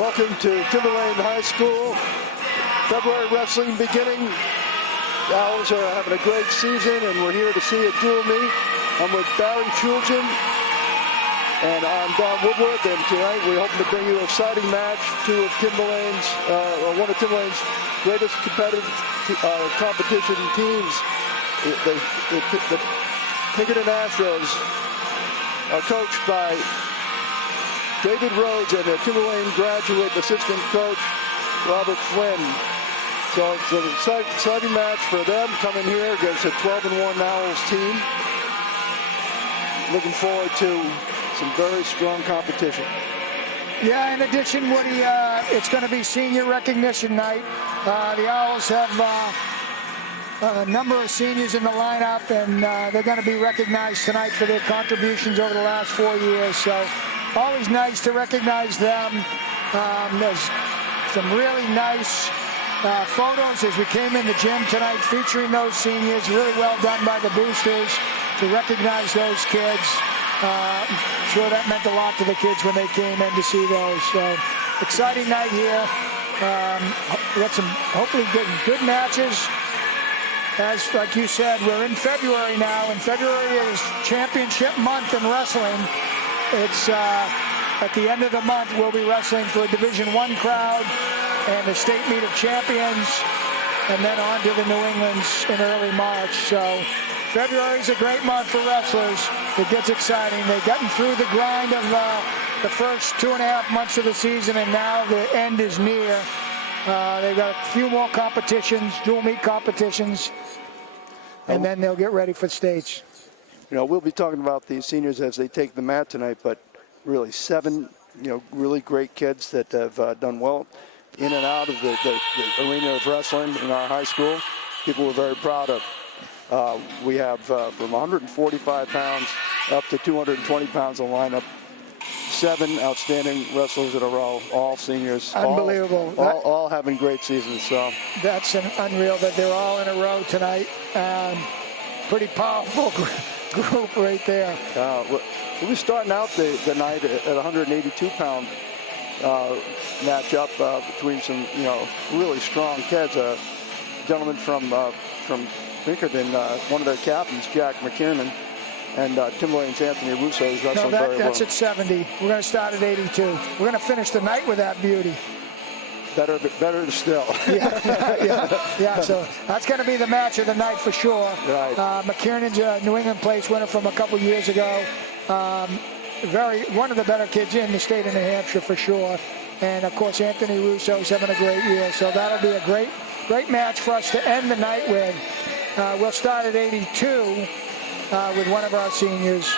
Welcome to Timberlane High School. February wrestling beginning. The Owls are having a great season, and we're here to see a dual meet. I'm with Barry Chulgin, and I'm Don Woodworth, and tonight we're hoping to bring you an exciting match. One of Timberlane's greatest competitive competition teams. The Pinkerton Astros are coached by David Rhodes and the Timberlane graduate assistant coach Robert Flynn. So it's an exciting match for them coming here against a 12-1 Owls team. Looking forward to some very strong competition. Yeah, in addition, Woody, it's going to be senior recognition night. The Owls have a number of seniors in the lineup, and they're going to be recognized tonight for their contributions over the last 4 years. So always nice to recognize them. There's some really nice photos as we came in the gym tonight featuring those seniors. Really well done by the boosters to recognize those kids. I'm sure that meant a lot to the kids when they came in to see those. So exciting night here. We got some hopefully good matches. As like you said, we're in February now, and February is championship month in wrestling. It's at the end of the month we'll be wrestling for a Division I crowd and the state meet of champions, and then on to the New Englands in early March. So February is a great month for wrestlers. It gets exciting. They've gotten through the grind of the first 2.5 months of the season, and now the end is near. They've got a few more competitions, dual meet competitions, and then they'll get ready for states. You know, we'll be talking about these seniors as they take the mat tonight, but really 7, really great kids that have done well in and out of the arena of wrestling in our high school. People we're very proud of. We have from 145 pounds up to 220 pounds in the lineup. 7 outstanding wrestlers in a row, all seniors. Unbelievable. All having great seasons. So that's unreal that they're all in a row tonight. Pretty powerful group right there. We're starting out the night at 182-pound matchup between some really strong kids. A gentleman from Pinkerton, one of their captains, Jack McKiernan, and Timberlane's Anthony Russo is wrestling very well. That's at 70. We're going to start at 82. We're going to finish the night with that beauty. Better still. Yeah. So that's going to be the match of the night for sure. Right. McKiernan's a New England place winner from a couple years ago. One of the better kids in the state of New Hampshire for sure. And of course Anthony Russo's having a great year. So that'll be a great match for us to end the night with. We'll start at 82 with one of our seniors,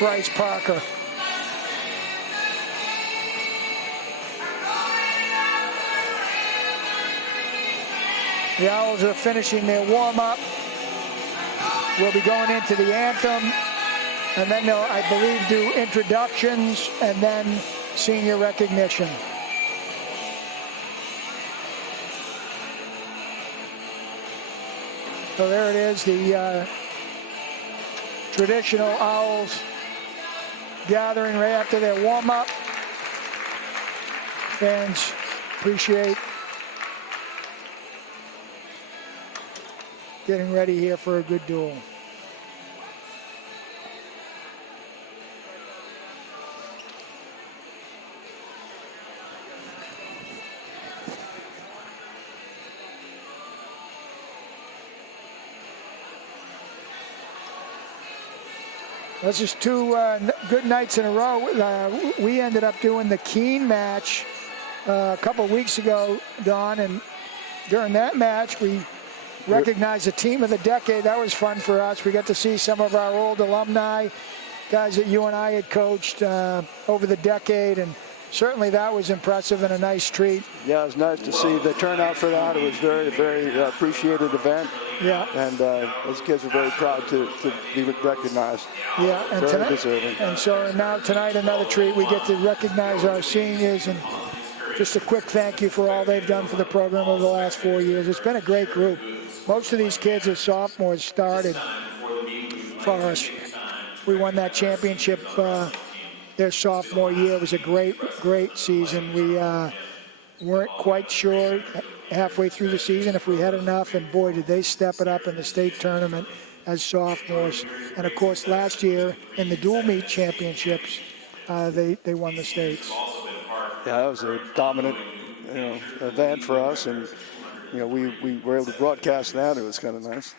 Bryce Parker. The Owls are finishing their warm-up. We'll be going into the anthem, and then they'll, I believe, do introductions and then senior recognition. So there it is, the traditional Owls gathering right after their warm-up. Fans appreciate getting ready here for a good duel. That's just 2 good nights in a row. We ended up doing the Keene match a couple of weeks ago, Don, and during that match we recognized the team of the decade. That was fun for us. We got to see some of our old alumni, guys that you and I had coached over the decade, and certainly that was impressive and a nice treat. Yeah, it was nice to see the turnout for that. It was very, very appreciated event. Yeah. And those kids are very proud to be recognized. Yeah, and very tonight, deserving. And so now tonight another treat. We get to recognize our seniors, and just a quick thank you for all they've done for the program over the last 4 years. It's been a great group. Most of these kids are sophomores started for us. We won that championship their sophomore year. It was a great season. We weren't quite sure halfway through the season if we had enough, and boy, did they step it up in the state tournament as sophomores. And of course, last year in the dual meet championships, they won the states. Yeah, that was a dominant, event for us, and we were able to broadcast that. It was kind of nice.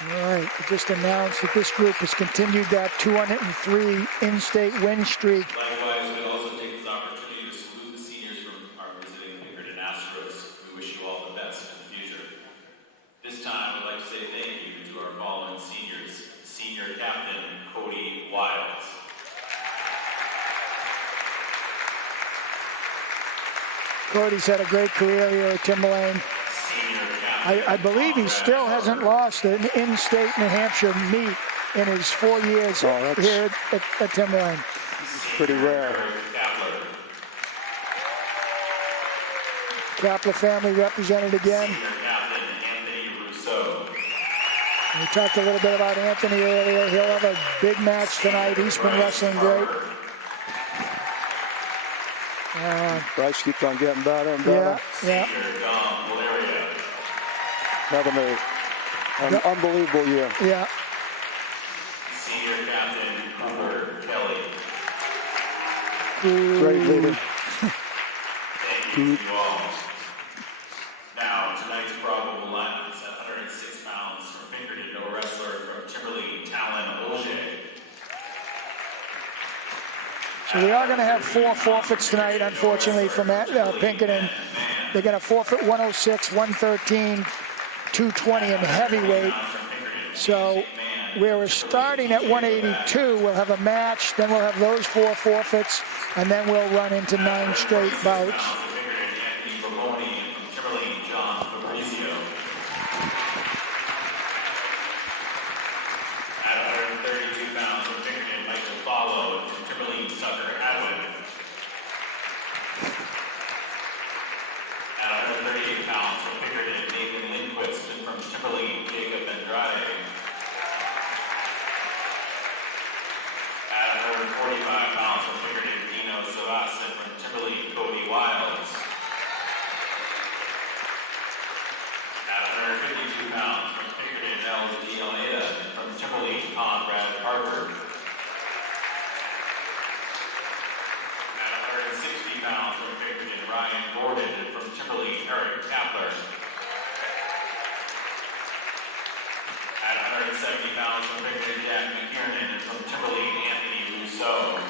All right, we just announced that this group has continued that 203 in-state win streak. Likewise, we'd also take this opportunity to salute the seniors from our visiting Pinkerton Astros. We wish you all the best in the future. This time, I'd like to say thank you to our following seniors. Senior Captain Cody Wiles. Cody's had a great career here at Timberlane. I believe he still hasn't lost an in-state New Hampshire meet in his 4 years here at Timberlane. It's pretty rare. Kapler family represented again. We talked a little bit about Anthony earlier. He'll have a big match tonight. He's been wrestling great. Bryce keeps on getting better and better. Yeah. Having an unbelievable year. Yeah. Senior Captain Cooper Kelly. Great leader. Thank you to you all. Now, tonight's probable lineup is at 106 pounds from Pinkerton, no wrestler from Timberlane, Talon Auger. So we are going to have 4 forfeits tonight, unfortunately, from Pinkerton. They're going to forfeit 106, 113, 220 in heavyweight. So where we're starting at 182, we'll have a match, then we'll have those 4 forfeits, and then we'll run into 9 straight bouts. Timberlane, Jacob Andrade. At 145 pounds from Pinkerton, Dino Savas, and from Timberlane, Cody Wiles. At 152 pounds from Pinkerton, Nels D. Almeida, and from Timberlane, Conrad Parker. At 160 pounds from Pinkerton, Ryan Gordon, and from Timberlane, Eric Kapler. At 170 pounds from Pinkerton, Jack McKiernan, and from Timberlane, Anthony Rousseau.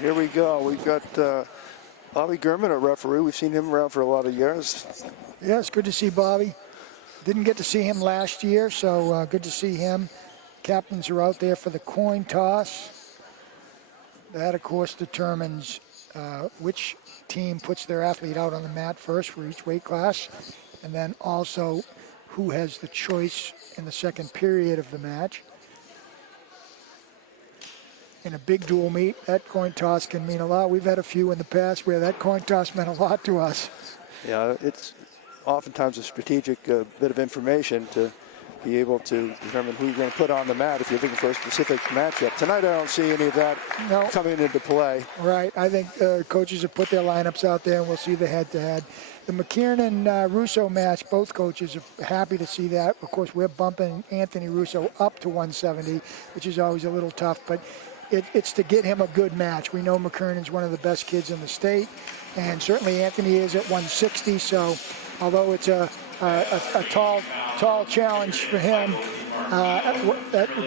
Here we go. We've got Bobby Gurman, a referee. We've seen him around for a lot of years. Yeah, it's good to see Bobby. Didn't get to see him last year, so good to see him. Captains are out there for the coin toss. That, of course, determines which team puts their athlete out on the mat first for each weight class, and then also who has the choice in the second period of the match. In a big dual meet, that coin toss can mean a lot. We've had a few in the past where that coin toss meant a lot to us. Yeah, it's oftentimes a strategic bit of information to be able to determine who you're going to put on the mat if you're looking for a specific matchup. Tonight, I don't see any of that coming into play. Right. I think coaches have put their lineups out there, and we'll see the head-to-head. The McKiernan-Russo match, both coaches are happy to see that. Of course, we're bumping Anthony Russo up to 170, which is always a little tough, but it's to get him a good match. We know McKernan's one of the best kids in the state, and certainly Anthony is at 160, so although it's a tall challenge for him,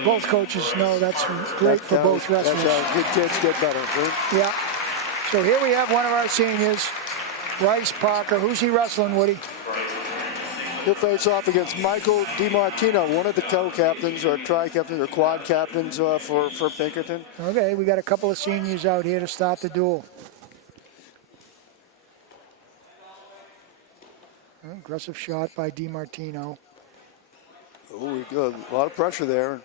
both coaches know that's great for both wrestlers. That's how good kids get better. Right? Yeah. So here we have one of our seniors, Bryce Parker. Who's he wrestling, Woody? He'll face off against Michael DiMartino, one of the co-captains or tri-captains or quad captains for Pinkerton. Okay, we got a couple of seniors out here to start the duel. Aggressive shot by DiMartino. Oh, we got a lot of pressure there.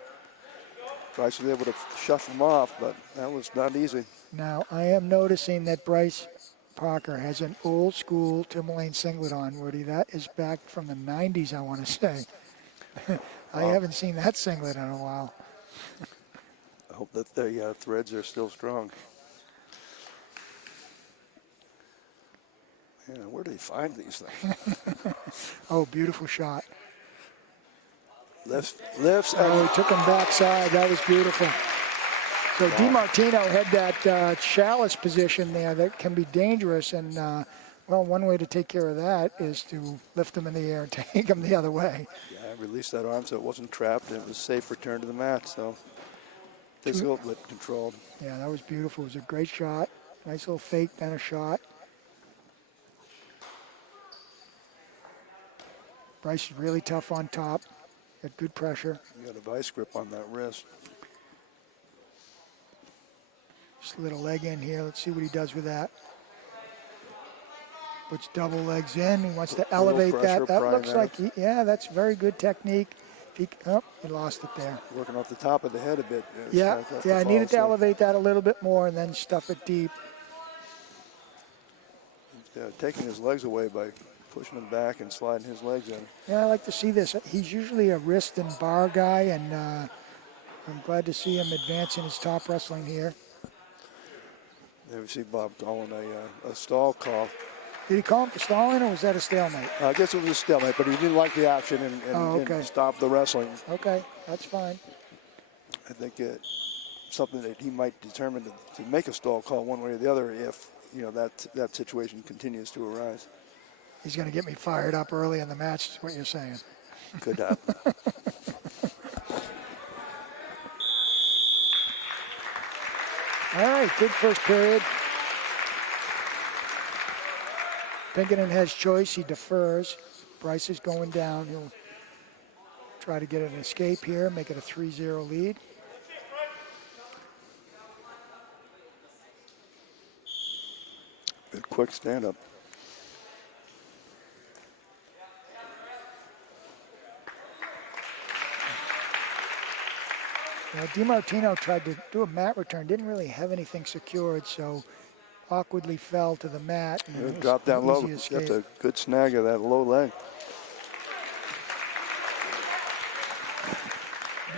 Bryce was able to shuffle him off, but that was not easy. Now, I am noticing that Bryce Parker has an old school Timberlane singlet on, Woody. That is back from the 90s, I want to say. I haven't seen that singlet in a while. I hope that the threads are still strong. Yeah, where do they find these things? Oh, beautiful shot. Lifts. Oh, he took him backside. That was beautiful. So DiMartino had that chalice position there that can be dangerous. And, well, one way to take care of that is to lift him in the air and take him the other way. Yeah, I released that arm so it wasn't trapped and it was a safe return to the mat. So difficult but controlled. Yeah, that was beautiful. It was a great shot. Nice little fake, then a shot. Bryce is really tough on top. Got good pressure. You got a vice grip on that wrist. Slid a leg in here. Let's see what he does with that. Puts double legs in. He wants to elevate that. That looks like, yeah, that's very good technique. He lost it there. Working off the top of the head a bit. Yeah, I needed to elevate that a little bit more and then stuff it deep. Yeah, taking his legs away by pushing him back and sliding his legs in. Yeah, I like to see this. He's usually a wrist and bar guy, and I'm glad to see him advancing his top wrestling here. There we see Bob calling a stall call. Did he call him for stalling, or was that a stalemate? I guess it was a stalemate, but he didn't like the action and stopped the wrestling. Okay, that's fine. I think something that he might determine to make a stall call one way or the other if that situation continues to arise. He's going to get me fired up early in the match, is what you're saying. Could happen. All right, good first period. Pinkerton has choice. He defers. Bryce is going down. He'll try to get an escape here, make it a 3-0 lead. Good quick stand-up. DiMartino tried to do a mat return, didn't really have anything secured, so awkwardly fell to the mat. And dropped down low. That's a good snag of that low leg.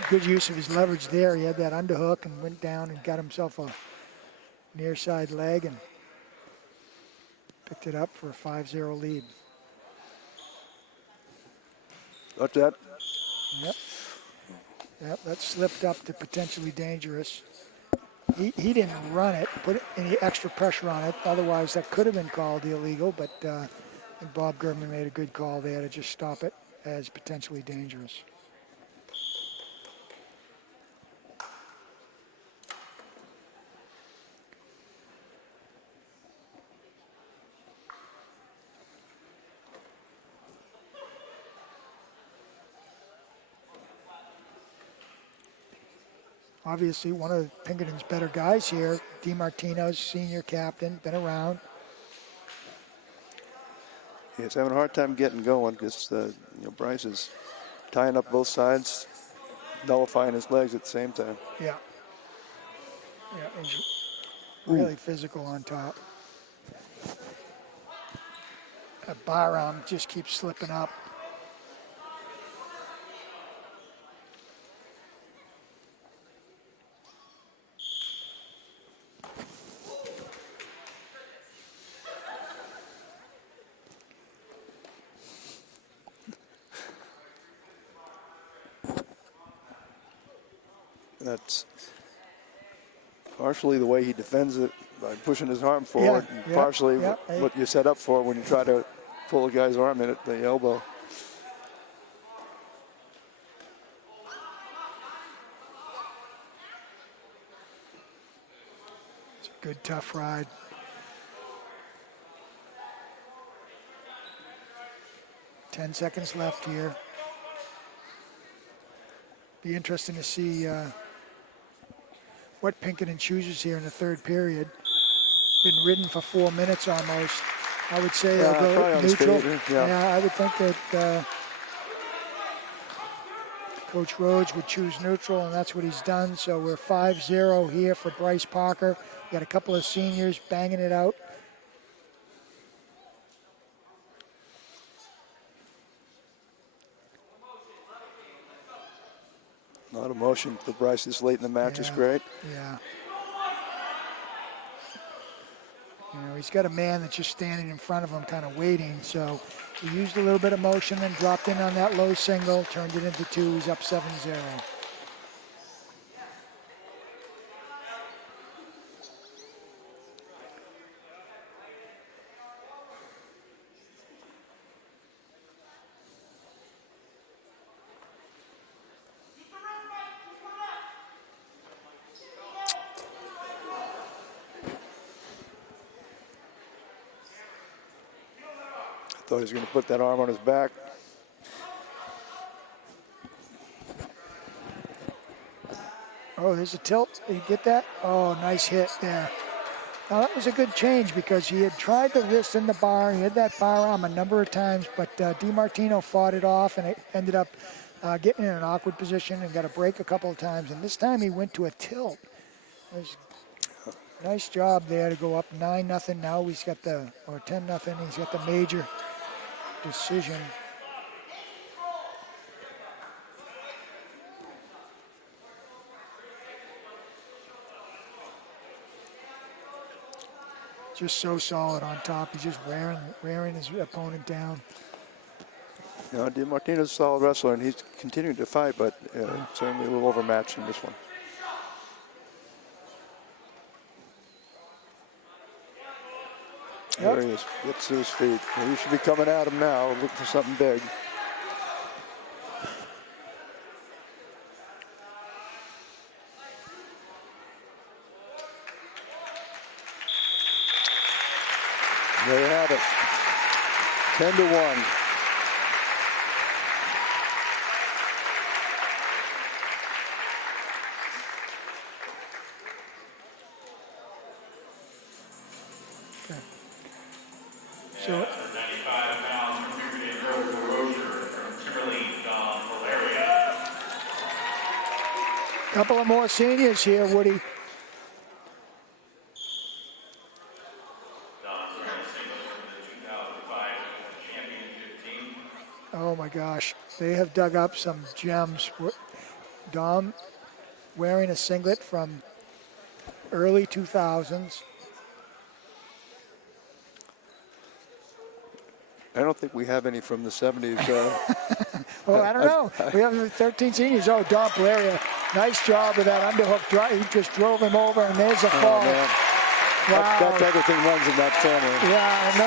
Good use of his leverage there. He had that underhook and went down and got himself a near side leg and picked it up for a 5-0 lead. What's that? Yep, that slipped up to potentially dangerous. He didn't run it, put any extra pressure on it. Otherwise, that could have been called illegal, but I think Bob Gurman made a good call there to just stop it as potentially dangerous. obviously one of Pinkerton's better guys here. DiMartino's senior captain, been around. He's having a hard time getting going because Bryce is tying up both sides, nullifying his legs at the same time. Yeah. Yeah, he's really physical on top. That bar arm just keeps slipping up. That's partially the way he defends it by pushing his arm forward, and partially what you set up for when you try to pull a guy's arm in at the elbow. It's a good, tough ride. Ten seconds left here. Be interesting to see what Pinkerton chooses here in the third period. Been ridden for 4 minutes almost. I would say they'll go neutral. Yeah, I would think that Coach Rhodes would choose neutral, and that's what he's done. So we're 5-0 here for Bryce Parker. We got a couple of seniors banging it out. A lot of motion for Bryce this late in the match is great. Yeah. He's got a man that's just standing in front of him kind of waiting. So he used a little bit of motion and dropped in on that low single, turned it into 2. He's up 7-0. Thought he was going to put that arm on his back. Oh, there's a tilt. Did you get that? Oh, nice hit there. Now, that was a good change because he had tried the wrist in the bar. He had that bar arm a number of times, but DiMartino fought it off, and it ended up getting in an awkward position and got a break a couple of times. And this time he went to a tilt. It was a nice job there to go up 9-0 now. He's got or 10-0. He's got the major decision. Just so solid on top. He's just wearing his opponent down. DiMartino's a solid wrestler, and he's continuing to fight, but certainly a little overmatched in this one. Yep. There he is. Gets to his feet. He should be coming at him now, looking for something big. There you have it. 10-1. So, 95 pounds from Pinkerton, Rozier from Timberlane, couple of more seniors here, Woody. Oh my gosh, they have dug up some gems. Dom wearing a singlet from early 2000s. I don't think we have any from the 70s. Well, I don't know. We have 13 seniors. Oh, Dom Polaria, nice job with that underhook drive. He just drove him over, and there's a fall. Man. Wow. That's everything runs in that family. Yeah,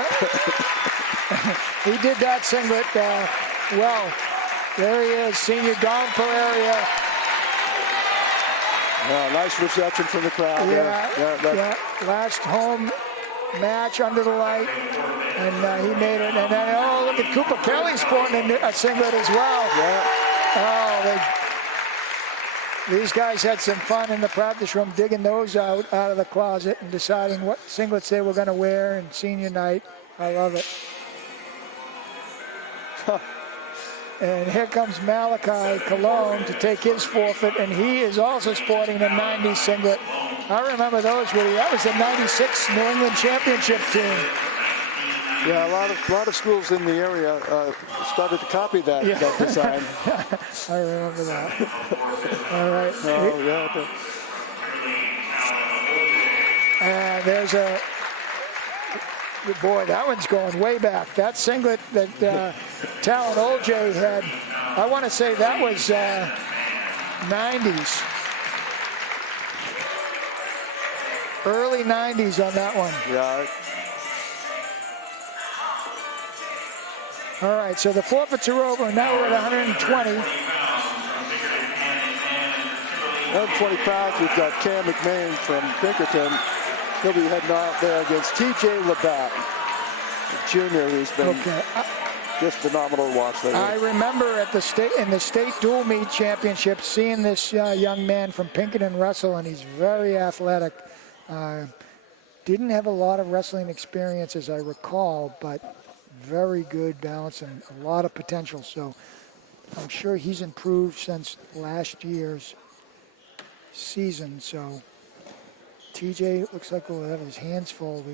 he did that singlet well. There he is, senior Dom Polaria. Nice reception from the crowd. Yeah. Last home match under the light, and he made it. And then, oh, look at Cooper Kelly sporting a singlet as well. Yeah. Oh, These guys had some fun in the practice room digging those out of the closet and deciding what singlets they were going to wear in senior night. I love it. And here comes Malachi Cologne to take his forfeit, and he is also sporting a 90 singlet. I remember those, Woody. That was the 96 New England Championship team. Yeah, a lot of schools in the area started to copy that design. I remember that. All right. Oh, yeah. And there's a, boy, that one's going way back. That singlet that Talon OJ had, I want to say that was 90s. Early 90s on that one. Yeah. All right, so the forfeits are over, and now we're at 120. 120 pounds, we've got Cam McMahon from Pinkerton. He'll be heading out there against TJ Labatt, junior, who's been just phenomenal to watch lately. I remember at the state dual meet championship seeing this young man from Pinkerton wrestle, and he's very athletic. Didn't have a lot of wrestling experience, as I recall, but very good balance and a lot of potential. So I'm sure he's improved since last year's season. So TJ looks like he'll have his hands full,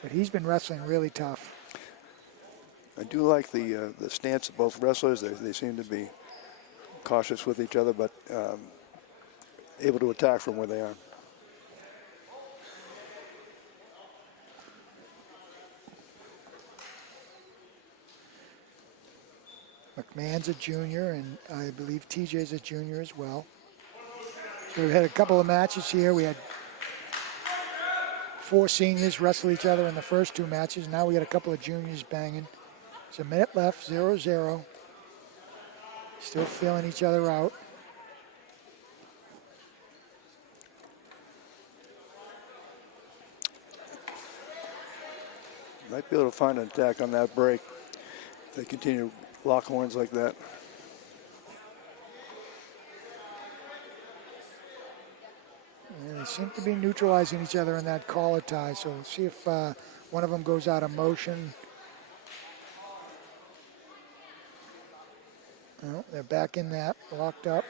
but he's been wrestling really tough. I do like the stance of both wrestlers. They seem to be cautious with each other, but able to attack from where they are. McMahon's a junior, and I believe TJ's a junior as well. So we've had a couple of matches here. We had 4 seniors wrestle each other in the first 2 matches. Now we got a couple of juniors banging. There's a minute left, 0-0. Still feeling each other out. Might be able to find an attack on that break if they continue to lock horns like that. Yeah, they seem to be neutralizing each other in that collar tie, so we'll see if one of them goes out of motion. Well, they're back in that, locked up.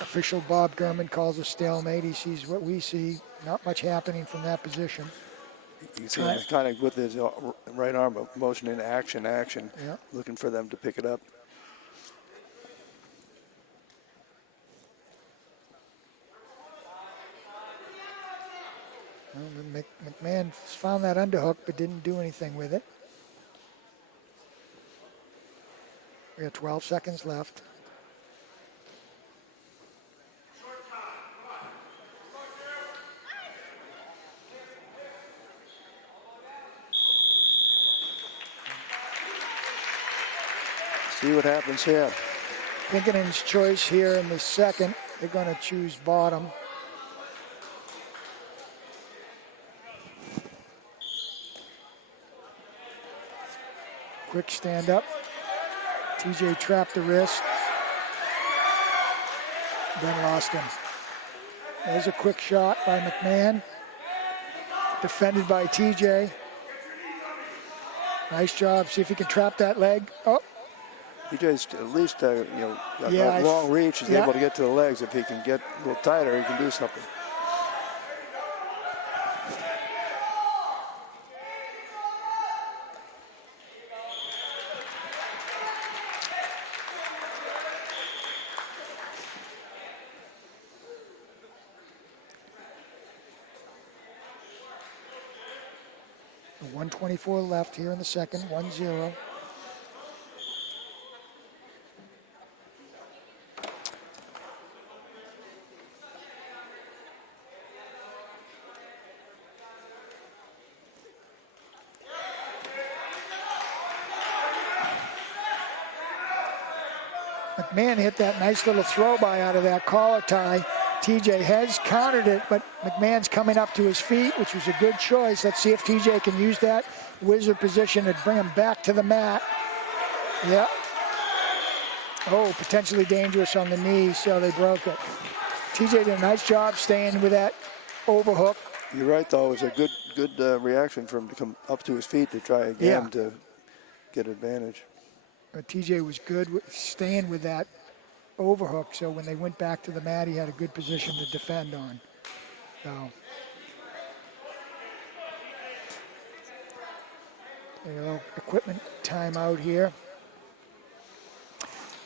Official Bob Gurman calls a stalemate. He sees what we see. Not much happening from that position. You see him kind of with his right arm motion in action, yeah, looking for them to pick it up. Well, McMahon found that underhook but didn't do anything with it. We have 12 seconds left. See what happens here. Pinkerton's choice here in the second. They're going to choose bottom. Quick stand up. TJ trapped the wrist. Then lost him. There's a quick shot by McMahon. Defended by TJ. Nice job. See if he can trap that leg. Oh. TJ's at least, a long reach. He's able to get to the legs. If he can get a little tighter, he can do something. .124 left here in the second, 1-0. McMahon hit that nice little throw by out of that collar tie. TJ has countered it, but McMahon's coming up to his feet, which was a good choice. Let's see if TJ can use that wizard position to bring him back to the mat. Yep. Oh, potentially dangerous on the knee, so they broke it. TJ did a nice job staying with that overhook. You're right, though. It was a good reaction for him to come up to his feet to try again to get advantage. But TJ was good with staying with that overhook, so when they went back to the mat, he had a good position to defend on. So a little equipment timeout here.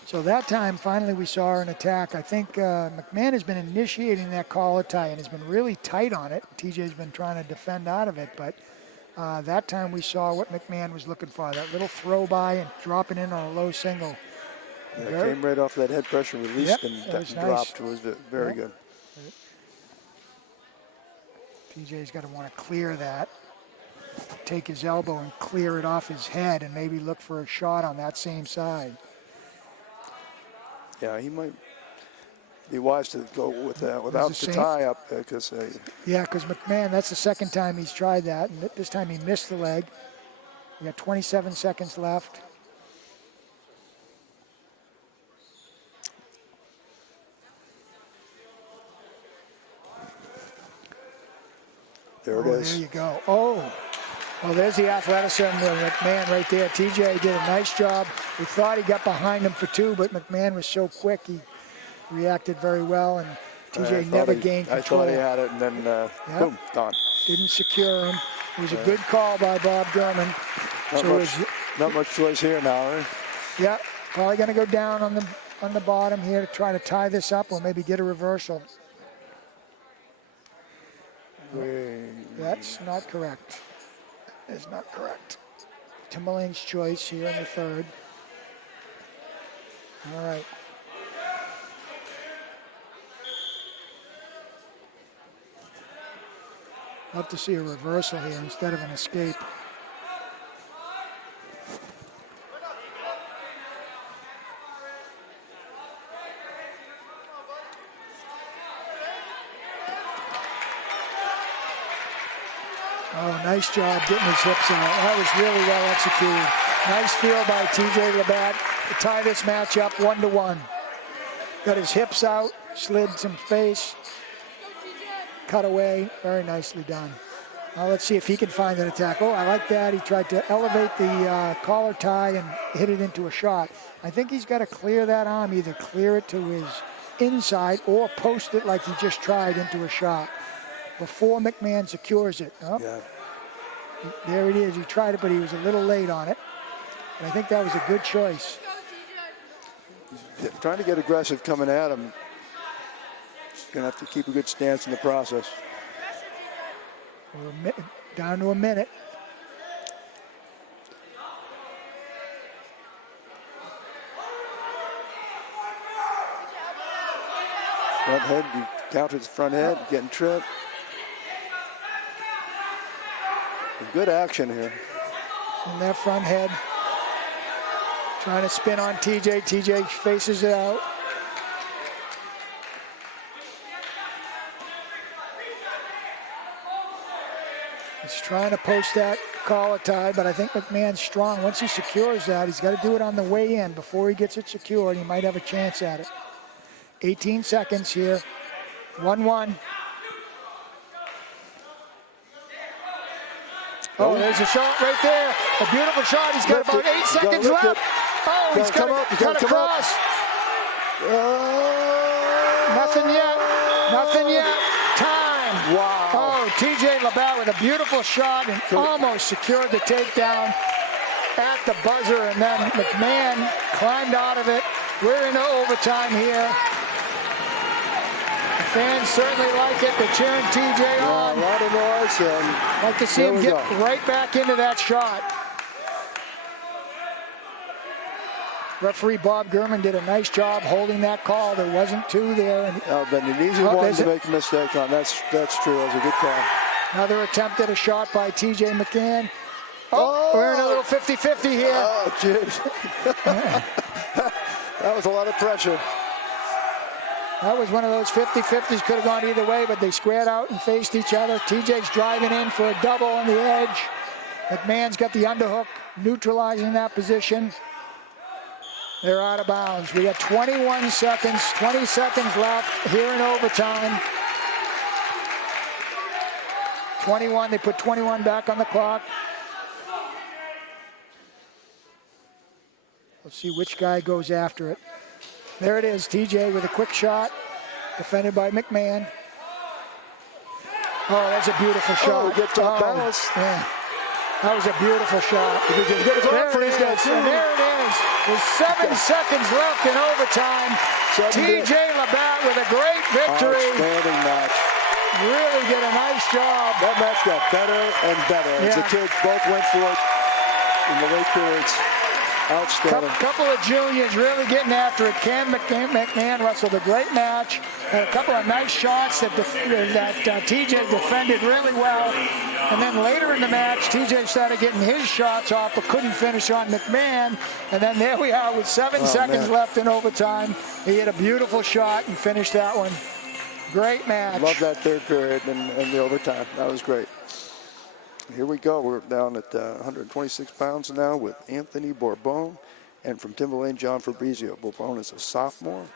So that time, finally, we saw an attack. I think McMahon has been initiating that collar tie and has been really tight on it. TJ's been trying to defend out of it, but that time we saw what McMahon was looking for, that little throw by and dropping in on a low single. Yeah, it came right off that head pressure, released and dropped. Was very good. TJ's got to want to clear that, take his elbow and clear it off his head and maybe look for a shot on that same side. Yeah, he might be wise to go with that without the tie up because. Yeah, because McMahon, that's the second time he's tried that, and this time he missed the leg. We got 27 seconds left. There it is. There you go. Oh, there's the athleticism of McMahon right there. TJ did a nice job. We thought he got behind him for two, but McMahon was so quick. He reacted very well, and TJ never gained control. I thought he had it, and then boom, gone. Didn't secure him. It was a good call by Bob Gurman. Not much choice here now, right? Yeah, probably going to go down on the bottom here to try to tie this up or maybe get a reversal. That's not correct. That's not correct. Timberlane's choice here in the third. All right. Love to see a reversal here instead of an escape. Oh, nice job getting his hips out. That was really well executed. Nice feel by TJ Labatt to tie this match up 1-1. Got his hips out, slid some space, cut away. Very nicely done. Now let's see if he can find an attack. Oh, I like that. He tried to elevate the collar tie and hit it into a shot. I think he's got to clear that arm, either clear it to his inside or post it like he just tried into a shot before McMahon secures it. Oh, yeah. There it is. He tried it, but he was a little late on it. And I think that was a good choice. He's trying to get aggressive coming at him. He's going to have to keep a good stance in the process. We're down to a minute. Front head, you counter the front head, getting tripped. Good action here. In that front head. Trying to spin on TJ. TJ faces it out. He's trying to post that collar tie, but I think McMahon's strong. Once he secures that, he's got to do it on the way in before he gets it secured. He might have a chance at it. 18 seconds here. 1-1. Oh, there's a shot right there. A beautiful shot. He's got about 8 seconds left. Oh, he's got to cut across. Nothing yet. Nothing yet. Time. Wow. Oh, TJ Labatt with a beautiful shot and almost secured the takedown at the buzzer. And then McMahon climbed out of it. We're into overtime here. Fans certainly like it. They're cheering TJ on. A lot of noise. Like to see him get right back into that shot. Referee Bob Gurman did a nice job holding that call. There wasn't two there. But an easy one to make a mistake on. That's true. That was a good call. Another attempt at a shot by TJ McCann. Oh, we're in a little 50-50 here. Oh, jeez. That was a lot of pressure. That was one of those 50-50s. Could have gone either way, but they squared out and faced each other. TJ's driving in for a double on the edge. McMahon's got the underhook, neutralizing that position. They're out of bounds. We got 21 seconds, 20 seconds left here in overtime. 21, they put 21 back on the clock. Let's see which guy goes after it. There it is, TJ with a quick shot, defended by McMahon. Oh, that's a beautiful shot. Oh, gets off balance. Man. That was a beautiful shot. There it is. And there it is. With 7 seconds left in overtime. TJ Labatt with a great victory. Outstanding match. Really did a nice job. That match got better and better as the kids both went for it in the late periods. Outstanding. Couple of juniors really getting after it. Cam McMahon wrestled a great match. And a couple of nice shots that TJ defended really well. And then later in the match, TJ started getting his shots off, but couldn't finish on McMahon. And then there we are with 7 seconds left in overtime. He hit a beautiful shot and finished that one. Great match. Love that third period and the overtime. That was great. Here we go. We're down at 126 pounds now with Anthony Bourbon, and from Timberlane, John Fabrizio. Bourbon is a sophomore,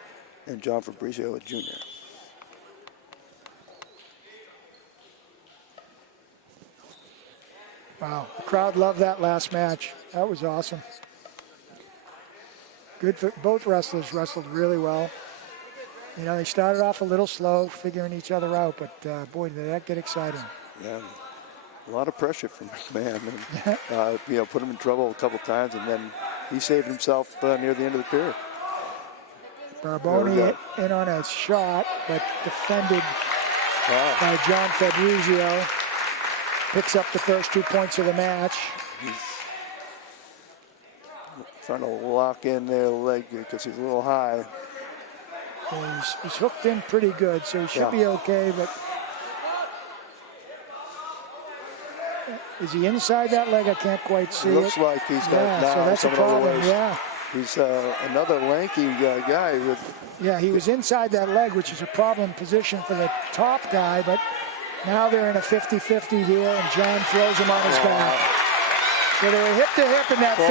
and John Fabrizio a junior. Wow, the crowd loved that last match. That was awesome. Good for both wrestlers, wrestled really well. You know, they started off a little slow, figuring each other out, but boy, did that get exciting. Yeah. A lot of pressure from McMahon, and put him in trouble a couple times, and then he saved himself near the end of the period. Barboni in on a shot, but defended by John Fabrizio. Picks up the first 2 points of the match. He's trying to lock in their leg because he's a little high. He's hooked in pretty good, so he should be okay, but is he inside that leg? I can't quite see it. Looks like he's got so that's a problem. Yeah. He's another lanky guy. He was inside that leg, which is a problem position for the top guy, but now they're in a 50-50 here, and John throws him on his back. So they were hip to hip in that. He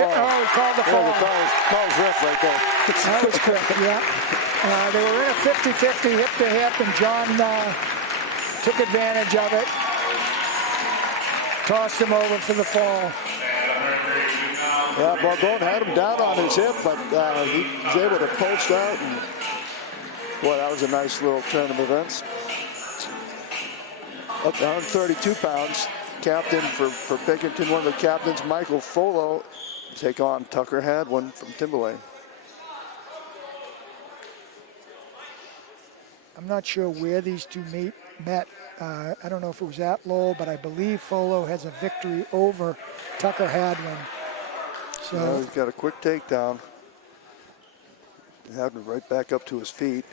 called the fall. Calls ref right there. That was quick. Yeah. They were in a 50-50, hip to hip, and John took advantage of it. Tossed him over for the fall. Yeah, Barbone had him down on his hip, but he was able to post out. And, boy, that was a nice little turn of events. Up to 132 pounds. Captain for Pinkerton, one of the captains, Michael Folo, take on Tucker Hadwin from Timberlane. I'm not sure where these two met. I don't know if it was at Lowell, but I believe Folo has a victory over Tucker Hadwin. So he's got a quick takedown. Hadwin right back up to his feet.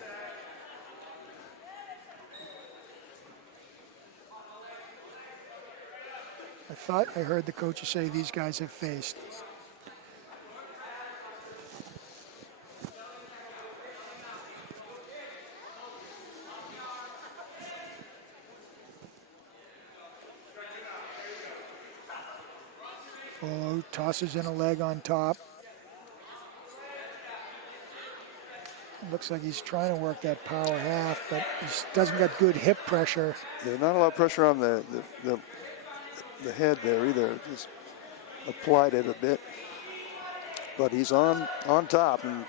I thought I heard the coaches say these guys have faced. Folo tosses in a leg on top. It looks like he's trying to work that power half, but he doesn't got good hip pressure. There's not a lot of pressure on the head there either. Just applied it a bit, but he's on top and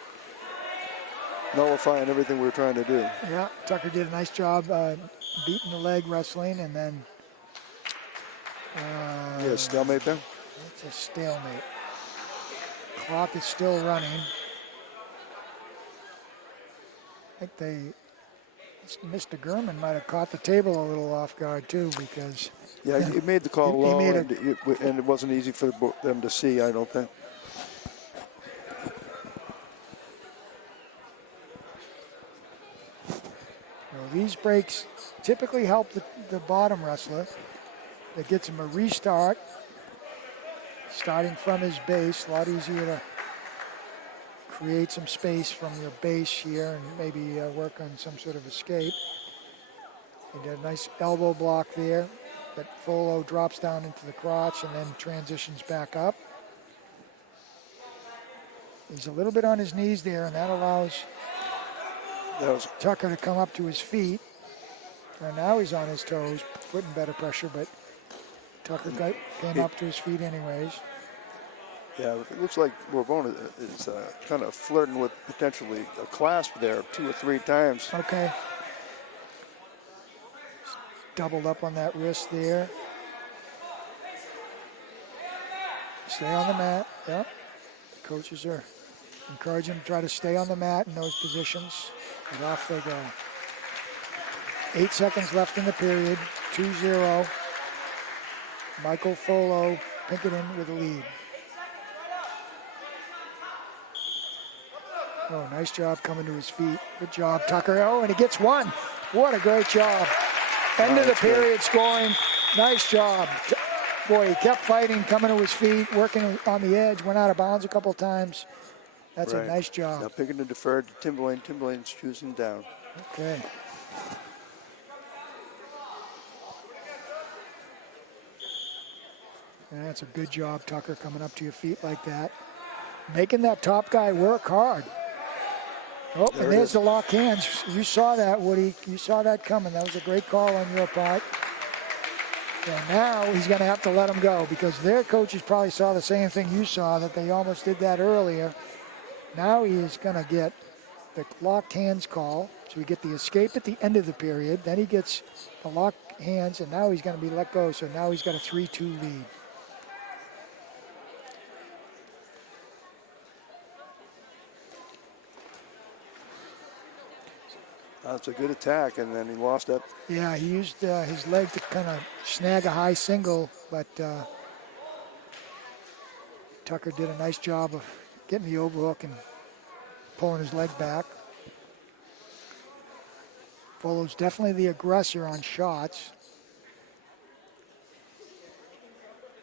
nullifying everything we're trying to do. Yeah, Tucker did a nice job beating the leg wrestling, and then stalemate there. It's a stalemate. Clock is still running. I think Mr. Gurman might have caught the table a little off guard too, because he made the call low, and it wasn't easy for them to see, I don't think. Well, these breaks typically help the bottom wrestler. That gets him a restart, starting from his base. A lot easier to create some space from your base here and maybe work on some sort of escape. He did a nice elbow block there, but Folo drops down into the crotch and then transitions back up. He's a little bit on his knees there, and that allows Tucker to come up to his feet. And now he's on his toes, putting better pressure, but Tucker came up to his feet anyways. Yeah, it looks like Bourbon is kind of flirting with potentially a clasp there 2 or 3 times. Okay. Doubled up on that wrist there. Stay on the mat. Yep. Coaches are encouraging him to try to stay on the mat in those positions. And off they go. 8 seconds left in the period. 2-0. Michael Folo, Pinkerton with the lead. Oh, nice job coming to his feet. Good job, Tucker. Oh, and he gets one. What a great job. End of the period scoring. Nice job. Boy, he kept fighting, coming to his feet, working on the edge, went out of bounds a couple times. That's a nice job. Now Pinkerton deferred to Timberlane. Timberlane's choosing down. Okay. And that's a good job, Tucker, coming up to your feet like that. Making that top guy work hard. Oh, and there's the lock hands. You saw that, Woody. You saw that coming. That was a great call on your part. And now he's going to have to let him go because their coaches probably saw the same thing you saw, that they almost did that earlier. Now he is going to get the locked hands call. So we get the escape at the end of the period. Then he gets the locked hands, and now he's going to be let go. So now he's got a 3-2 lead. That's a good attack, and then he lost that. Yeah, he used his leg to kind of snag a high single, but Tucker did a nice job of getting the overhook and pulling his leg back. Folo's definitely the aggressor on shots.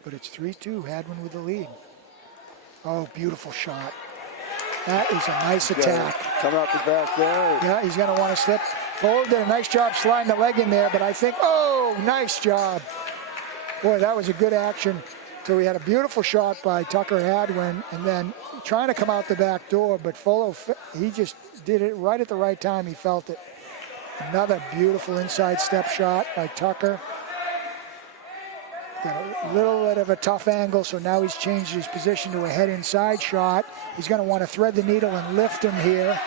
But it's 3-2, Hadwin with the lead. Oh, beautiful shot. That is a nice attack. Come out the back there. Yeah, he's going to want to slip. Folo did a nice job sliding the leg in there, but I think, oh, nice job. Boy, that was a good action. So we had a beautiful shot by Tucker Hadwin, and then trying to come out the back door, but Folo, he just did it right at the right time. He felt it. Another beautiful inside step shot by Tucker. Got a little bit of a tough angle, so now he's changed his position to a head inside shot. He's going to want to thread the needle and lift him here.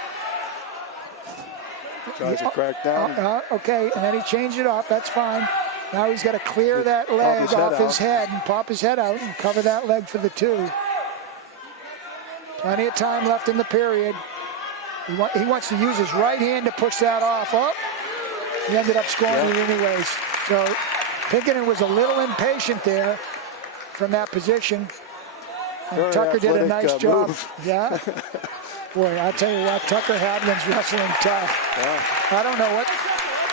Tries to crack down. Okay, and then he changed it off. That's fine. Now he's got to clear that leg off his head and pop his head out and cover that leg for the 2. Plenty of time left in the period. He wants to use his right hand to push that off. Oh, he ended up scoring it anyways. So Pinkerton was a little impatient there from that position. And Very Tucker did a nice job. move. Yeah. Boy, I'll tell you what, Tucker Hadwin's wrestling tough. Yeah. I don't know what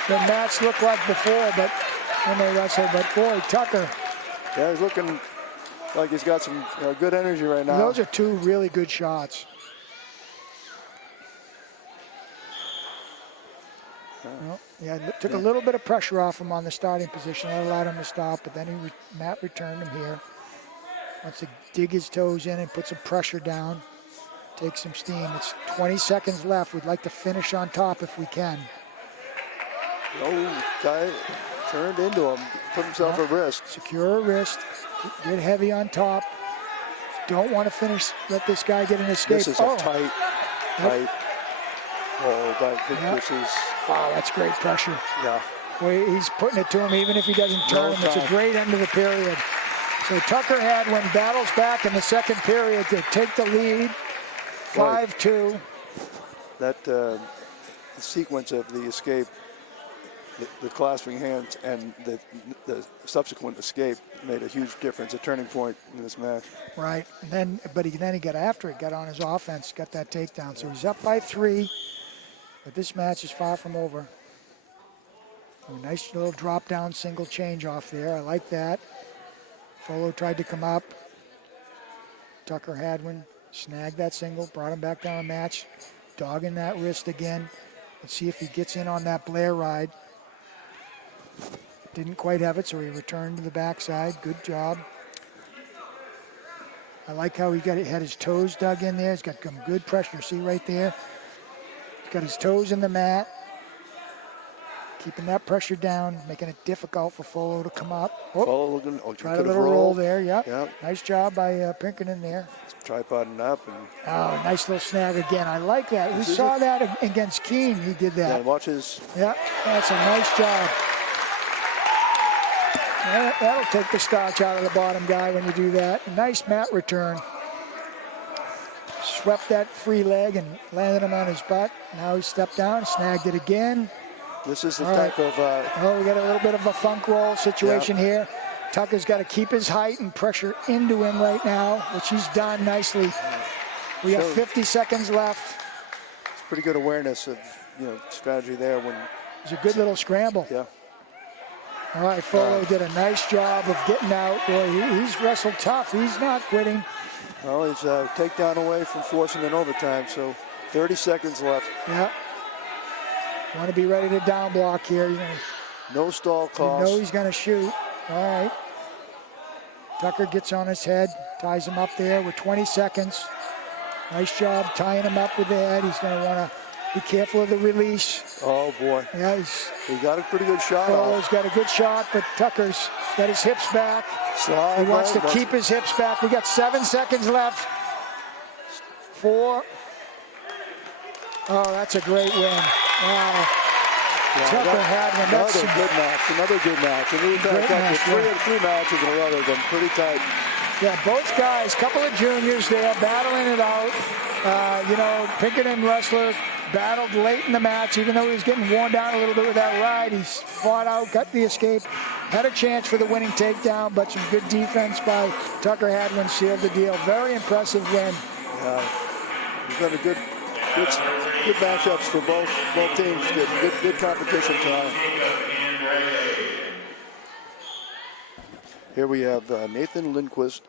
the match looked like before, but when they wrestled, but boy, Tucker. Yeah, he's looking like he's got some good energy right now. Those are 2 really good shots. Well, yeah, took a little bit of pressure off him on the starting position. That allowed him to stop, but then Matt returned him here. Wants to dig his toes in and put some pressure down. Take some steam. It's 20 seconds left. We'd like to finish on top if we can. Oh, guy turned into him. Put himself a wrist. Secure a wrist. Get heavy on top. Don't want to finish. Let this guy get an escape. This is a tight. Oh, this is. Wow, that's great pressure. Yeah. Boy, he's putting it to him even if he doesn't turn him. It's a great end of the period. So Tucker Hadwin battles back in the second period to take the lead. 5-2. That the sequence of the escape, the clasping hands, and the subsequent escape made a huge difference, a turning point in this match. Right, and then he got after it, got on his offense, got that takedown. So he's up by 3, but this match is far from over. A nice little drop down single change off there. I like that. Folo tried to come up. Tucker Hadwin snagged that single, brought him back down a match, dogging that wrist again. Let's see if he gets in on that Blair ride. Didn't quite have it, so he returned to the backside. Good job. I like how had his toes dug in there. He's got some good pressure. See right there? He's got his toes in the mat. Keeping that pressure down, making it difficult for Folo to come up. Folo tried a little roll there. Yep. Yep. Nice job by Pinkerton there. Tripoding up. And oh, nice little snag again. I like that. We saw that against Keene. He did that. Yeah, watch his. Yep. That's a nice job. That'll take the starch out of the bottom guy when you do that. Nice mat return. Swept that free leg and landed him on his butt. Now he stepped down, snagged it again. This is the type of... oh, we got a little bit of a funk roll situation here. Tucker's got to keep his height and pressure into him right now, which he's done nicely. We have 50 seconds left. It's pretty good awareness of, strategy there. When it's a good little scramble. Yeah. All right, Folo did a nice job of getting out. Boy, he's wrestled tough. He's not quitting. Well, he's a takedown away from forcing an overtime, so 30 seconds left. Yeah. Want to be ready to down block here. No stall cost. You know he's going to shoot. All right. Tucker gets on his head, ties him up there with 20 seconds. Nice job tying him up with the head. He's going to want to be careful of the release. Oh, boy. Yeah, he got a pretty good shot. Folo's got a good shot, but Tucker's got his hips back. He wants to keep his hips back. We got 7 seconds left. 4. Oh, that's a great win. Wow. Yeah, Tucker had one. That's another good match. And we've had three matches in a row that have been pretty tight. Yeah, both guys, couple of juniors there battling it out. Pinkerton wrestler battled late in the match, even though he was getting worn down a little bit with that ride. He's fought out, got the escape, had a chance for the winning takedown, but some good defense by Tucker Hadwin sealed the deal. Very impressive win. He's got a good matchups for both teams. Good competition tonight. Here we have Nathan Lindquist.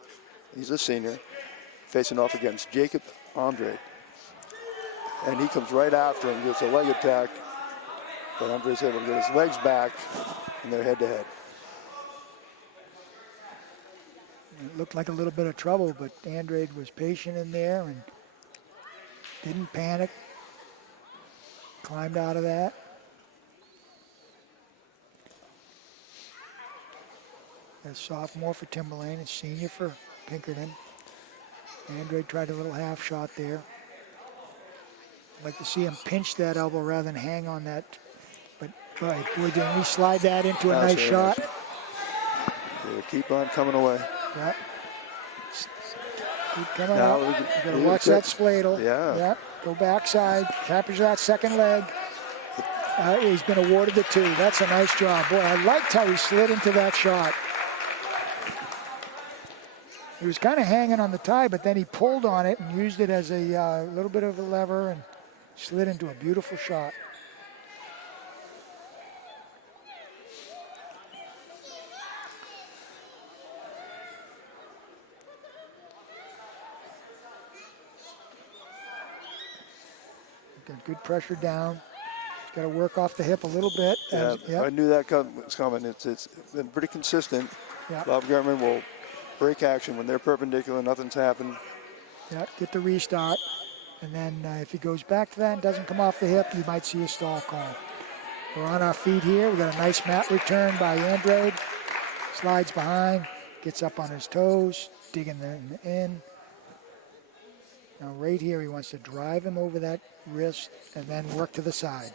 He's a senior, facing off against Jacob Andre. And he comes right after him, gets a leg attack. But Andre's able to get his legs back, and they're head-to-head. It looked like a little bit of trouble, but Andrade was patient in there and didn't panic. Climbed out of that. A sophomore for Timberlane and senior for Pinkerton. Andrade tried a little half shot there. I'd like to see him pinch that elbow rather than hang on that. But boy, didn't he slide that into a nice shot. Yeah, keep on coming away. Yeah. Keep coming up. You gotta watch that spladle. Yeah. Go backside. Captures that second leg. He's been awarded the 2. That's a nice job. Boy, I liked how he slid into that shot. He was kind of hanging on the tie, but then he pulled on it and used it as a little bit of a lever and slid into a beautiful shot. Got good pressure down. Got to work off the hip a little bit. I knew that was coming. It's been pretty consistent. Yep. Bob Garman will break action when they're perpendicular. Nothing's happened. Yeah, get the restart. And then if he goes back to that and doesn't come off the hip, you might see a stall call. We're on our feet here. We got a nice mat return by Andrade. Slides behind, gets up on his toes, digging in. Now right here, he wants to drive him over that wrist and then work to the side.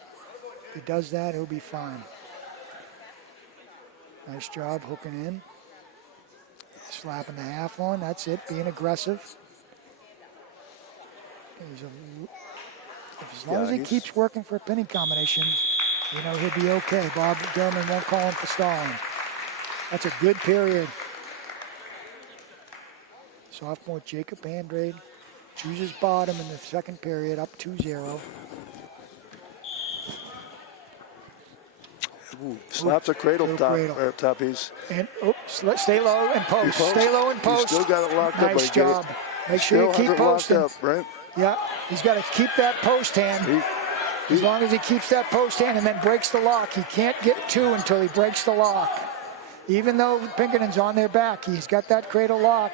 If he does that, he'll be fine. Nice job hooking in. Slapping the half on, that's it, being aggressive. As long as he keeps working for a pinning combination, he'll be okay. Bob Gilman won't call him for stalling. That's a good period. Sophomore Jacob Andrade chooses bottom in the second period, up 2-0. Slaps a cradle top piece. And stay low and post. Stay low and post. He's still got it locked up. Nice job. Make sure you keep posting. Up, right? Yeah, he's got to keep that post hand. As long as he keeps that post hand and then breaks the lock, he can't get 2 until he breaks the lock. Even though Pinkerton's on their back, he's got that cradle lock.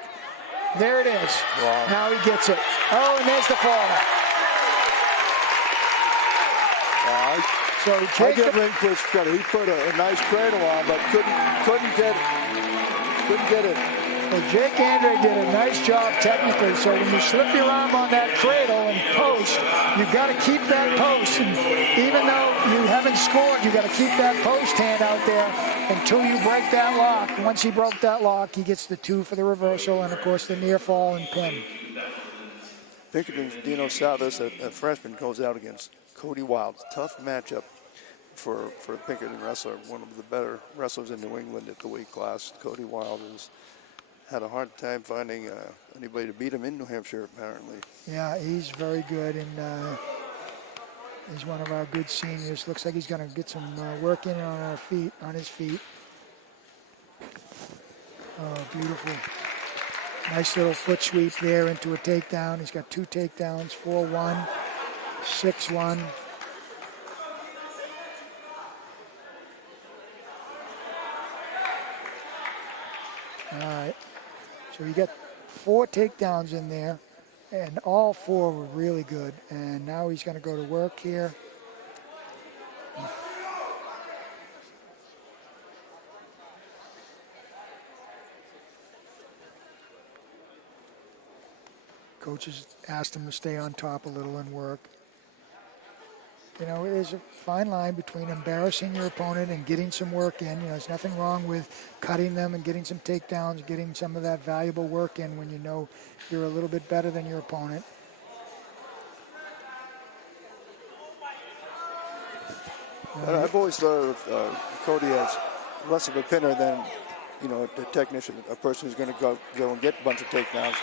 There it is. Wow. Now he gets it. Oh, and there's the fall. So I give Jacob, Lindquist credit. He put a nice cradle on, but couldn't get it. well, Jake Andre did a nice job technically. So when you slip your arm on that cradle and post, you got to keep that post. And even though you haven't scored, you got to keep that post hand out there until you break that lock. Once he broke that lock, he gets the 2 for the reversal and, of course, the near fall and pin. Pinkerton's Dino Salvis, a freshman, goes out against Cody Wild. Tough matchup for a Pinkerton wrestler, one of the better wrestlers in New England at the weight class. Cody Wild has had a hard time finding anybody to beat him in New Hampshire, apparently. Yeah, he's very good, and he's one of our good seniors. Looks like he's going to get some work in on his feet. Oh, beautiful. Nice little foot sweep there into a takedown. He's got 2 takedowns, 4-1, 6-1. All right, so you got 4 takedowns in there, and all 4 were really good. And now he's going to go to work here. Coaches asked him to stay on top a little and work. You know, there's a fine line between embarrassing your opponent and getting some work in. You know, there's nothing wrong with cutting them and getting some takedowns, getting some of that valuable work in when you know you're a little bit better than your opponent. I've always thought of Cody as less of a pinner than, you know, a technician, a person who's going to go and get a bunch of takedowns.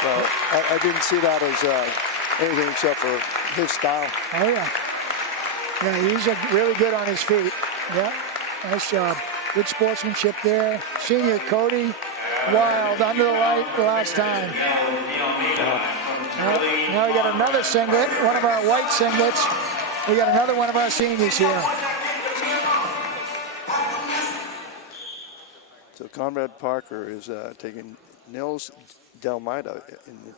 So I didn't see that as anything except for his style. Oh, yeah. Yeah, he's really good on his feet. Yeah, nice job. Good sportsmanship there. Senior Cody Wild under the light the last time. Now we got another singlet, one of our white singlets. We got another one of our seniors here. So Conrad Parker is taking Nils Delmaida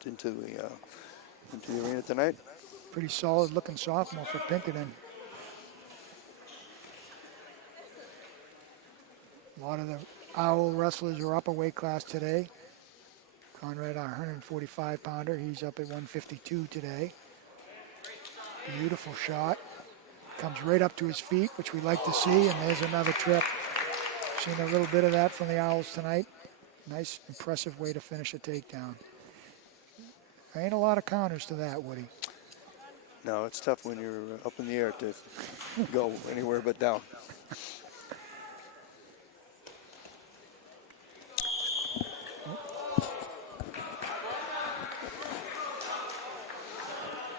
into the arena tonight. Pretty solid looking sophomore for Pinkerton. A lot of the Owl wrestlers are up a weight class today. Conrad, our 145 pounder, he's up at 152 today. Beautiful shot. Comes right up to his feet, which we like to see, and there's another trip. Seen a little bit of that from the Owls tonight. Nice, impressive way to finish a takedown. There ain't a lot of counters to that, Woody. No, it's tough when you're up in the air to go anywhere but down.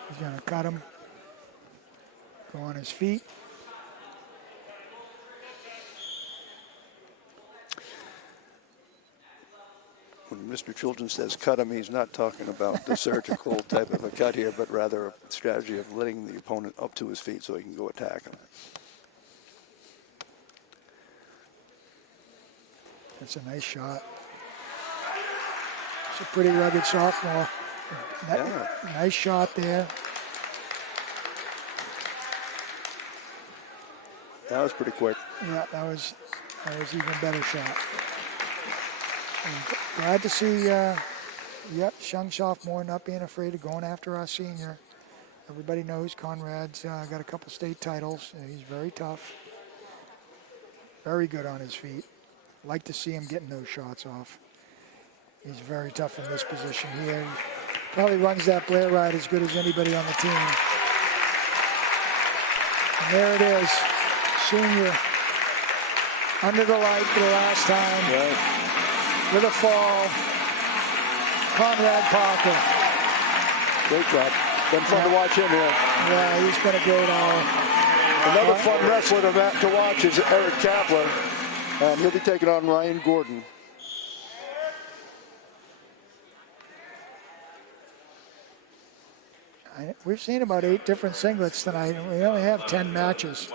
He's going to cut him. Go on his feet. When Mr. Children says cut him, he's not talking about the surgical type of a cut here, but rather a strategy of letting the opponent up to his feet so he can go attack him. That's a nice shot. It's a pretty rugged sophomore. Yeah. Nice shot there. That was pretty quick. Yeah, that was even better shot. And glad to see, young sophomore not being afraid of going after our senior. Everybody knows Conrad's got a couple state titles. He's very tough. Very good on his feet. Like to see him getting those shots off. He's very tough in this position here. Probably runs that Blair ride as good as anybody on the team. And there it is. Senior under the light for the last time. Right. With a fall. Conrad Parker. Great job. Been fun to watch him here. Yeah, he's been a great hour. Another fun wrestler to watch is Eric Kapler. And he'll be taking on Ryan Gordon. We've seen about 8 different singlets tonight, and we only have 10 matches.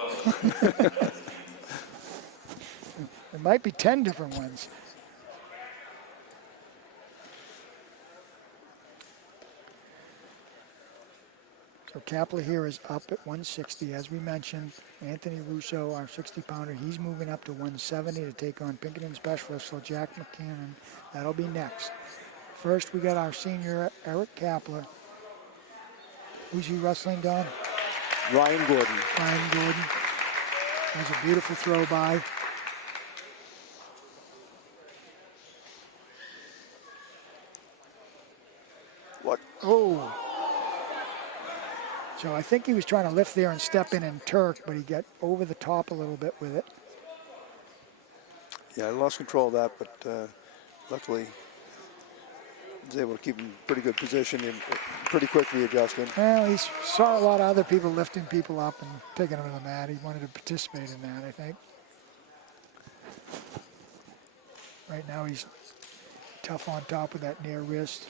There might be 10 different ones. So Kapler here is up at 160, as we mentioned. Anthony Russo, our 60-pounder, he's moving up to 170 to take on Pinkerton specialist, so Jack McKinnon. That'll be next. First, we got our senior, Eric Kapler. Who's he wrestling, Don? Ryan Gordon. Ryan Gordon. That's a beautiful throw by. What? Oh. So I think he was trying to lift there and step in and Turk, but he got over the top a little bit with it. Yeah, I lost control of that, but luckily was able to keep him in pretty good position and pretty quickly adjusting. Well, he saw a lot of other people lifting people up and taking them to the mat. He wanted to participate in that, I think. Right now he's tough on top of that near wrist.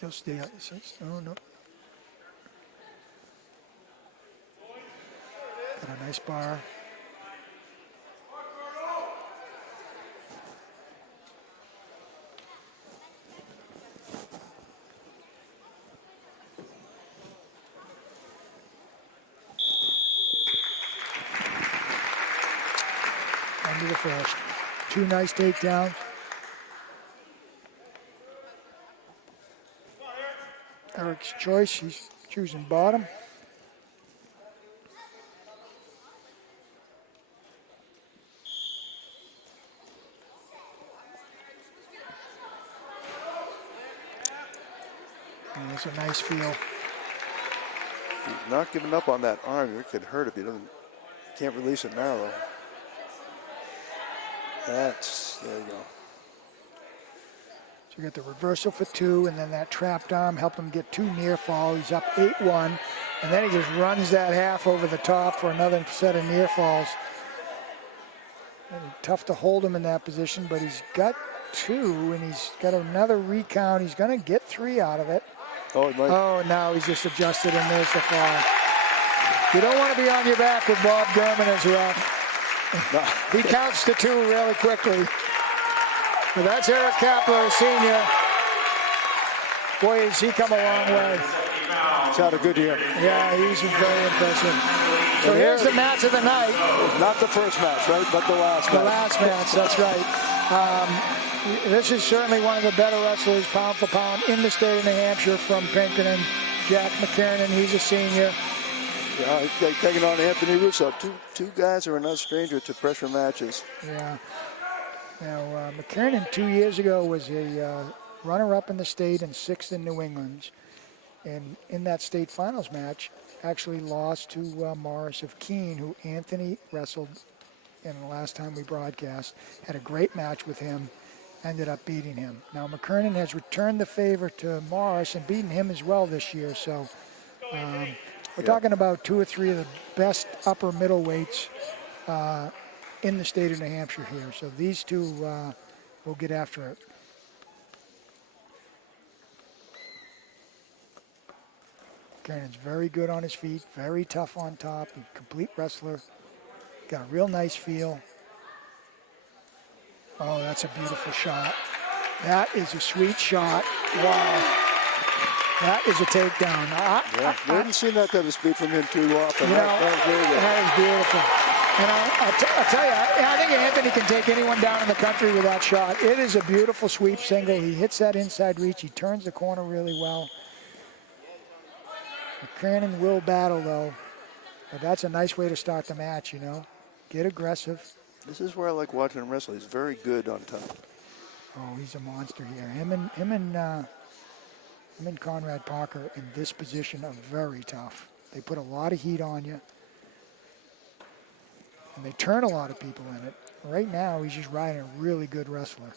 He'll stay out. Oh, no. Got a nice bar. Under the first. Two nice takedowns. Eric's choice, he's choosing bottom. And that's a nice feel. He's not giving up on that arm. It could hurt if he doesn't. Can't release it now, though. There you go. So you got the reversal for two, and then that trapped arm helped him get two near fall. He's up 8-1, and then he just runs that half over the top for another set of near falls. And tough to hold him in that position, but he's got two, and he's got another recount. He's going to get three out of it. Oh, now he's just adjusted, and there's the fall. You don't want to be on your back with Bob Gurman as ref. No. He counts to two really quickly. But that's Eric Kapler, a senior. Boy, has he come a long way. He's had a good year. Yeah, he's very impressive. So here's the match of the night. Not the first match, right? But the last match. The last match, that's right. This is certainly one of the better wrestlers, pound for pound, in the state of New Hampshire from Pinkerton. Jack McKinnon, he's a senior. Yeah, taking on Anthony Russo. Two guys who are no stranger to pressure matches. Yeah. Now, McKernan 2 years ago was a runner-up in the state and sixth in New England. And in that state finals match, actually lost to Morris of Keene, who Anthony wrestled in the last time we broadcast. Had a great match with him, ended up beating him. Now, McKernan has returned the favor to Morris and beaten him as well this year. So we're talking about two or three of the best upper middleweights in the state of New Hampshire here. So these two will get after it. McKernan's very good on his feet, very tough on top, a complete wrestler. Got a real nice feel. Oh, that's a beautiful shot. That is a sweet shot. Wow. That is a takedown. We haven't seen that type of speed from him too often. That was very good. That is beautiful. And I'll tell you, I think Anthony can take anyone down in the country with that shot. It is a beautiful sweep single. He hits that inside reach. He turns the corner really well. McKernan will battle, though. But that's a nice way to start the match, you know. Get aggressive. This is where I like watching him wrestle. He's very good on top. Oh, he's a monster here. Him and Conrad Parker in this position are very tough. They put a lot of heat on you. And they turn a lot of people in it. Right now, he's just riding a really good wrestler.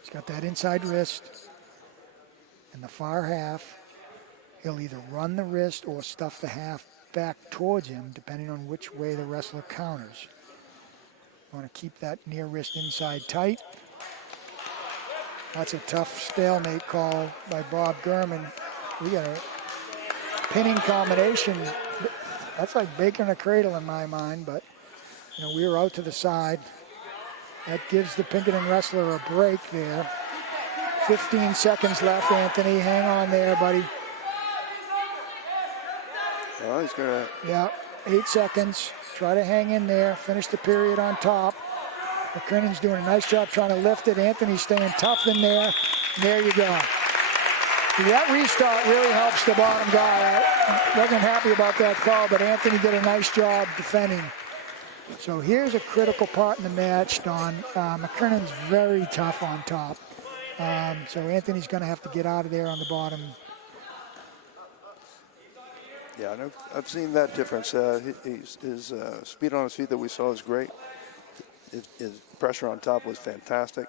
He's got that inside wrist in the far half. He'll either run the wrist or stuff the half back towards him, depending on which way the wrestler counters. Want to keep that near wrist inside tight. That's a tough stalemate call by Bob Gurman. We got a pinning combination. That's like baking a cradle in my mind, but you know, we were out to the side. That gives the Pinkerton wrestler a break there. 15 seconds left, Anthony. Hang on there, buddy. Oh, he's gonna. Yeah, 8 seconds. Try to hang in there. Finish the period on top. McKinnon's doing a nice job trying to lift it. Anthony's staying tough in there. There you go. That restart really helps the bottom guy. I wasn't happy about that call, but Anthony did a nice job defending. So here's a critical part in the match, Don. McKernan's very tough on top. So Anthony's going to have to get out of there on the bottom. Yeah, and I've seen that difference. His speed on his feet that we saw is great. His pressure on top was fantastic.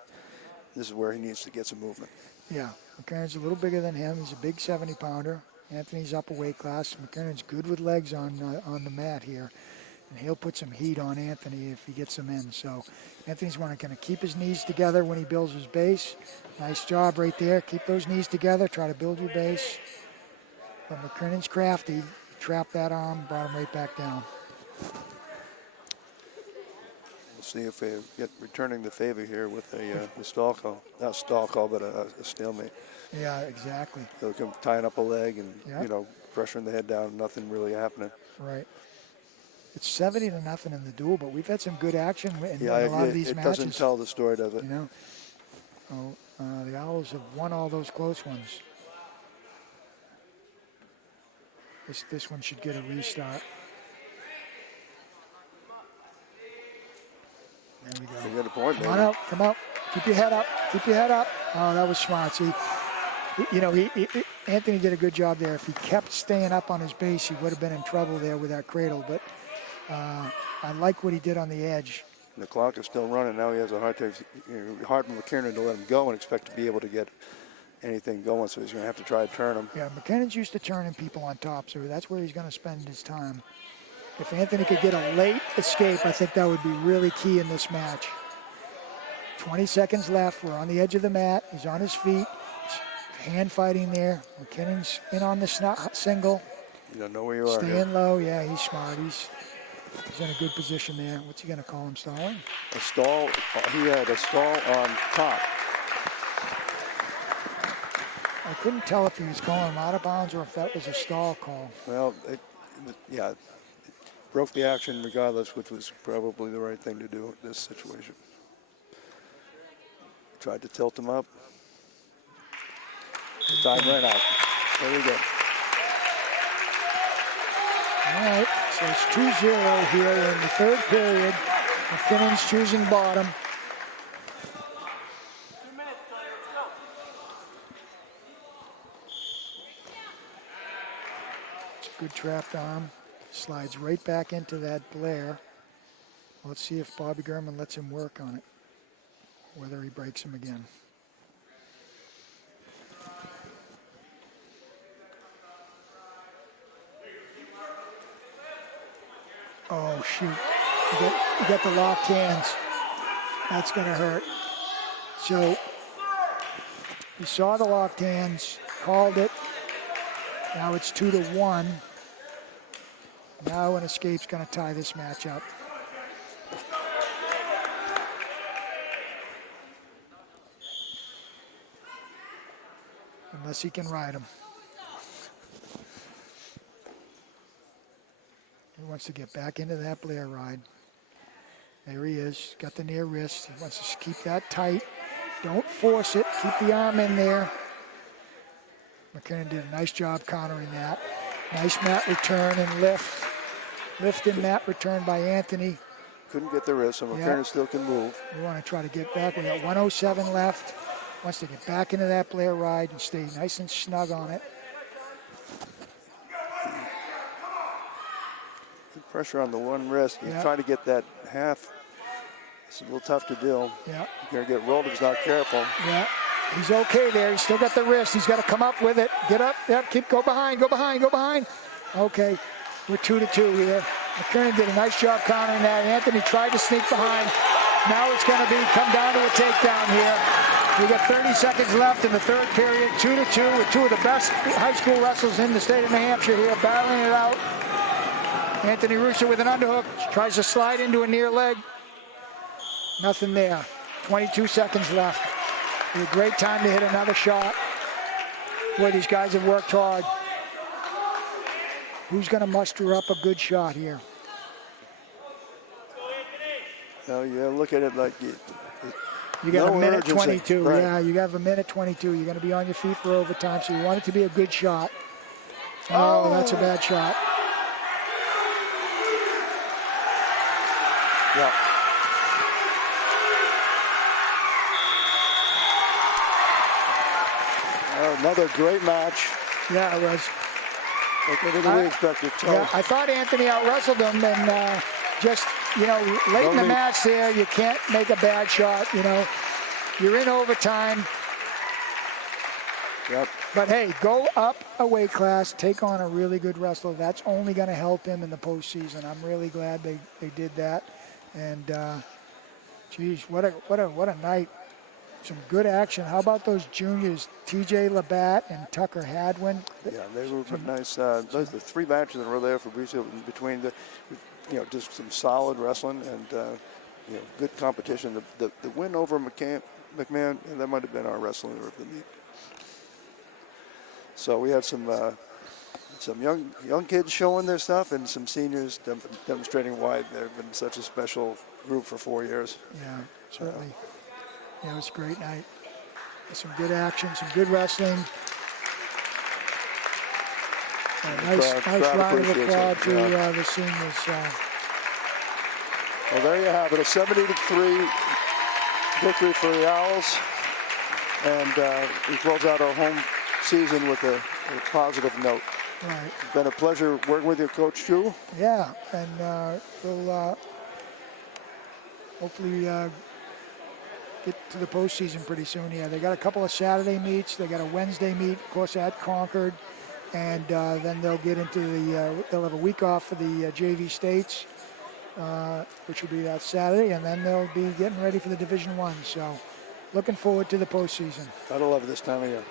This is where he needs to get some movement. Yeah, McKernan's a little bigger than him. He's a big 70-pounder. Anthony's up a weight class. McKernan's good with legs on the mat here. And he'll put some heat on Anthony if he gets him in. So Anthony's going to keep his knees together when he builds his base. Nice job right there. Keep those knees together. Try to build your base. But McKernan's crafty. He trapped that arm, brought him right back down. We'll see if they get returning the favor here with a stall call. Not stall call, but a stalemate. Yeah, exactly. They'll come tying up a leg and, Yep. you know, pressuring the head down. Nothing really happening. Right. It's 70-0 in the duel, but we've had some good action in a lot of these it matches. doesn't tell the story, does it? You know, the Owls have won all those close ones. This one should get a restart. There we go. You got a point, Come on out, come out. Keep your head up, keep your head up. Oh, that was smart. See, you know, Anthony did a good job there. If he kept staying up on his base, he would have been in trouble there with that cradle. But I like what he did on the edge. The clock is still running. Now he has a hard time, hard for McKernan to let him go and expect to be able to get anything going. So he's going to have to try to turn him. Yeah, McKennan's used to turning people on top, so that's where he's going to spend his time. If Anthony could get a late escape, I think that would be really key in this match. 20 seconds left. We're on the edge of the mat. He's on his feet. Hand fighting there. McKinnon's in on the single. You don't know where you are. Staying low. Yeah, he's smart. He's in a good position there. What's he going to call him, stalling? A stall. He had a stall on top. I couldn't tell if he was calling him out of bounds or if that was a stall call. Well, it broke the action regardless, which was probably the right thing to do in this situation. Tried to tilt him up. The time ran out. There we go. All right, so it's 2-0 here in the third period. McKinnon's choosing bottom. It's a good trapped arm. Slides right back into that Blair. Let's see if Bobby Gurman lets him work on it, whether he breaks him again. Oh, shoot. You got the locked hands. That's going to hurt. So, you saw the locked hands, called it. Now it's 2-1. Now an escape's going to tie this match up. Unless he can ride him. He wants to get back into that Blair ride. There he is, got the near wrist. He wants to keep that tight. Don't force it, keep the arm in there. McKinnon did a nice job countering that. Nice mat return and lift. Lift and mat return by Anthony. Couldn't get the wrist, so McKernan still can move. We want to try to get back. We got 1:07 left. Wants to get back into that Blair ride and stay nice and snug on it. Pressure on the one wrist. He's trying to get that half. It's a little tough to do. Yeah. You're going to get rolled if he's not careful. Yeah. He's okay there. He's still got the wrist. He's got to come up with it. Get up. Yep. Go behind. Go behind. Go behind. Okay. We're 2-2 here. McKernan did a nice job countering that. Anthony tried to sneak behind. Now it's going to come down to a takedown here. We got 30 seconds left in the third period. 2-2 with two of the best high school wrestlers in the state of New Hampshire here battling it out. Anthony Russo with an underhook. Tries to slide into a near leg. Nothing there. 22 seconds left. A great time to hit another shot. Boy, these guys have worked hard. Who's going to muster up a good shot here? Now you look at it like you got no a minute urgency. 22. Right. Yeah, you have a minute 22. You're going to be on your feet for overtime, so you want it to be a good shot. Oh, that's a bad shot. Yeah. Another great match. Yeah, it was. Like everything we expected. So. Yeah, I thought Anthony out-wrestled him, and just, late in the match there, you can't make a bad shot, You're in overtime. Yep. But hey, go up a weight class, take on a really good wrestler. That's only going to help him in the postseason. I'm really glad they did that. And geez, what a night. Some good action. How about those juniors, T.J. Labatt and Tucker Hadwin? Yeah, they were nice. Those are the three matches that were there for Bricio in between the, just some solid wrestling and good competition. The win over McMahon, that might have been our wrestling of the meet. So we had some young kids showing their stuff and some seniors demonstrating why they've been such a special group for 4 years. Yeah, certainly. Yeah, it was a great night. Some good action, some good wrestling. Nice round of applause to the seniors. Well, there you have it, a 70-3 victory for the Owls. And we close out our home season with a positive note. Right. It's been a pleasure working with you, Coach Chu. Yeah, and we'll hopefully get to the postseason pretty soon. Yeah, they got a couple of Saturday meets. They got a Wednesday meet, of course, at Concord, and then they'll get into they'll have a week off for the JV states, which will be that Saturday, and then they'll be getting ready for the Division I. So, looking forward to the postseason. Gotta love it this time of year.